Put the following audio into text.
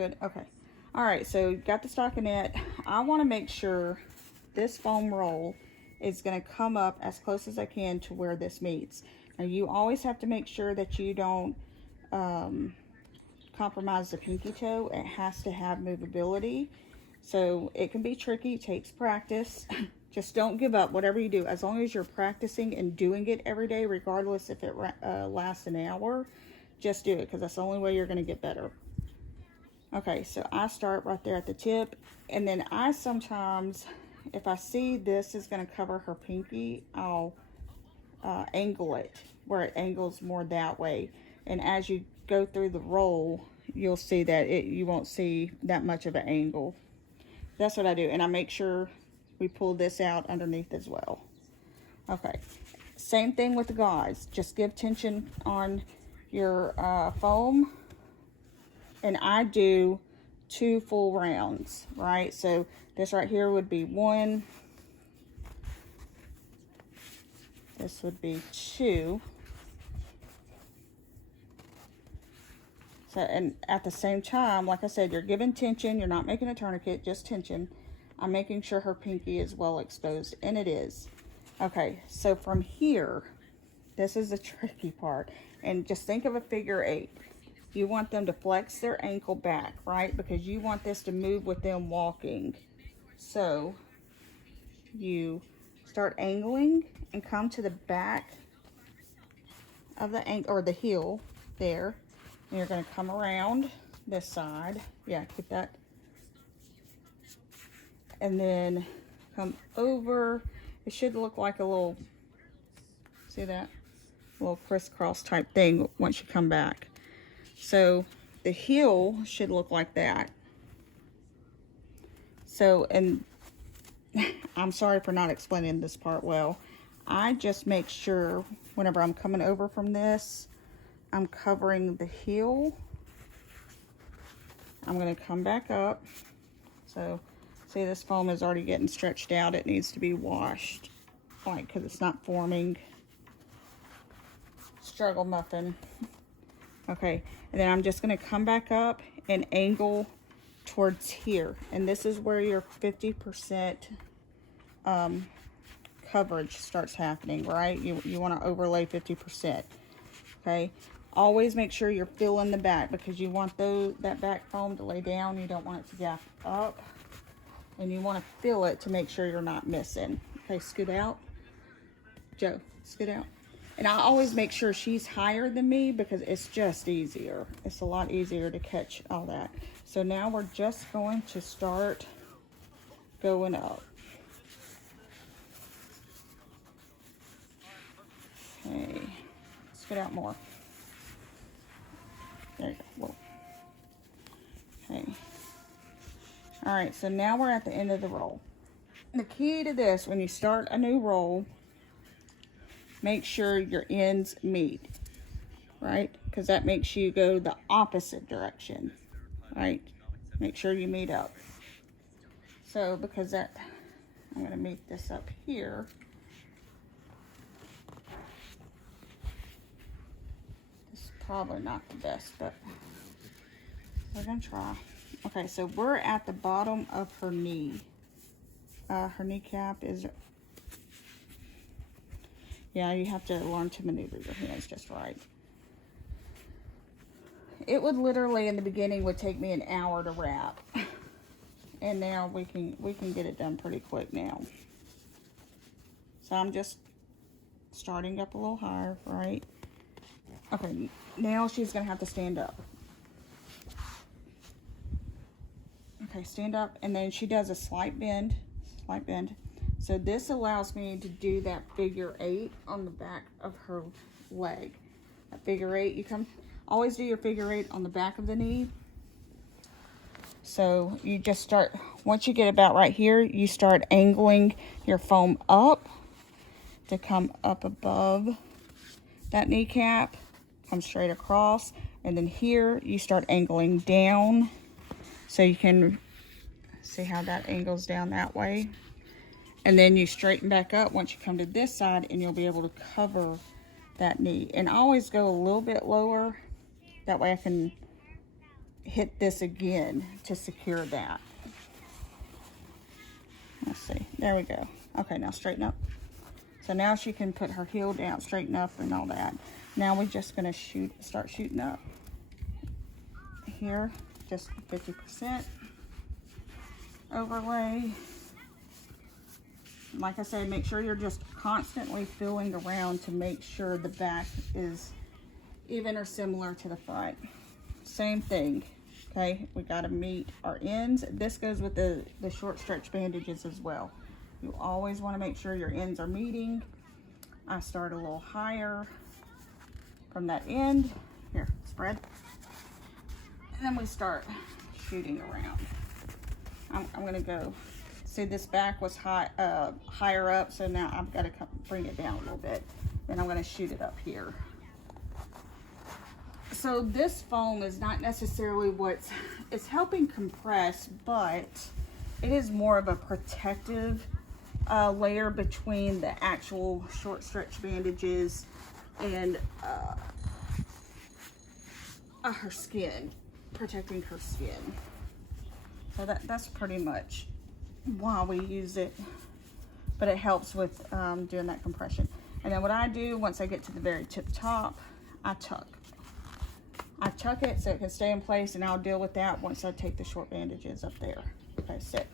good? Okay. All right, so got the stockinette. I want to make sure this foam roll is going to come up as close as I can to where this meets. Now you always have to make sure that you don't compromise the pinky toe. It has to have movability. So it can be tricky, it takes practice. Just don't give up, whatever you do. As long as you're practicing and doing it every day, regardless if it lasts an hour, just do it, because that's the only way you're going to get better. Okay, so I start right there at the tip, and then I sometimes, if I see this is going to cover her pinky, I'll angle it where it angles more that way. And as you go through the roll, you'll see that you won't see that much of an angle. That's what I do, and I make sure we pull this out underneath as well. Okay, same thing with the gauze. Just give tension on your foam, and I do 2 full rounds, right? So this right here would be 1. This would be 2. So, and at the same time, like I said, you're giving tension. You're not making a tourniquet, just tension. I'm making sure her pinky is well exposed, and it is. Okay, so from here, this is the tricky part. And just think of a figure 8. You want them to flex their ankle back, right? Because you want this to move with them walking. So you start angling and come to the back of the ankle, or the heel there. And you're going to come around this side. Yeah, keep that. And then come over. It should look like a little, see that? A little crisscross type thing once you come back. So the heel should look like that. So, and I'm sorry for not explaining this part well. I just make sure whenever I'm coming over from this, I'm covering the heel. I'm going to come back up. So see, this foam is already getting stretched out. It needs to be washed, like, because it's not forming. Struggle muffin. Okay, and then I'm just going to come back up and angle towards here. And this is where your 50% coverage starts happening, right? You want to overlay 50%. Okay, always make sure you're filling the back, because you want that back foam to lay down. You don't want it to gap up, and you want to fill it to make sure you're not missing. Okay, scoot out. Joe, scoot out. And I always make sure she's higher than me, because it's just easier. It's a lot easier to catch all that. So now we're just going to start going up. Okay, scoot out more. There you go. Whoa. Okay. All right, so now we're at the end of the roll. The key to this, when you start a new roll, make sure your ends meet, right? Because that makes you go the opposite direction, right? Make sure you meet up. So, because that, I'm going to meet this up here. This is probably not the best, but we're going to try. Okay, so we're at the bottom of her knee. Her kneecap is, yeah, you have to learn to maneuver your hands just right. It would literally, in the beginning, would take me an hour to wrap. And now we can get it done pretty quick now. So I'm just starting up a little higher, right? Okay, now she's gonna have to stand up. Okay, stand up, and then she does a slight bend. So this allows me to do that figure 8 on the back of her leg. That figure 8, you always do your figure 8 on the back of the knee. So you just start, once you get about right here, you start angling your foam up to come up above that kneecap, come straight across, and then here you start angling down. So you can see how that angles down that way. And then you straighten back up once you come to this side, and you'll be able to cover that knee. And I always go a little bit lower. That way I can hit this again to secure that. Let's see, there we go. Okay, now straighten up. So now she can put her heel down, straighten up and all that. Now we're just gonna start shooting up. Here, just 50% overlay. Like I said, make sure you're just constantly feeling around to make sure the back is even or similar to the front. Same thing, okay? We gotta meet our ends. This goes with the short stretch bandages as well. You always wanna make sure your ends are meeting. I start a little higher from that end. Here, spread. And then we start shooting around. I'm gonna go, see this back was higher up, so now I've gotta bring it down a little bit. Then I'm gonna shoot it up here. So this foam is not necessarily it's helping compress, but it is more of a protective layer between the actual short stretch bandages and her skin, protecting her skin. So that's pretty much why we use it, but it helps with doing that compression. And then what I do once I get to the very tip top, I tuck it so it can stay in place, and I'll deal with that once I take the short bandages up there. Okay, sit.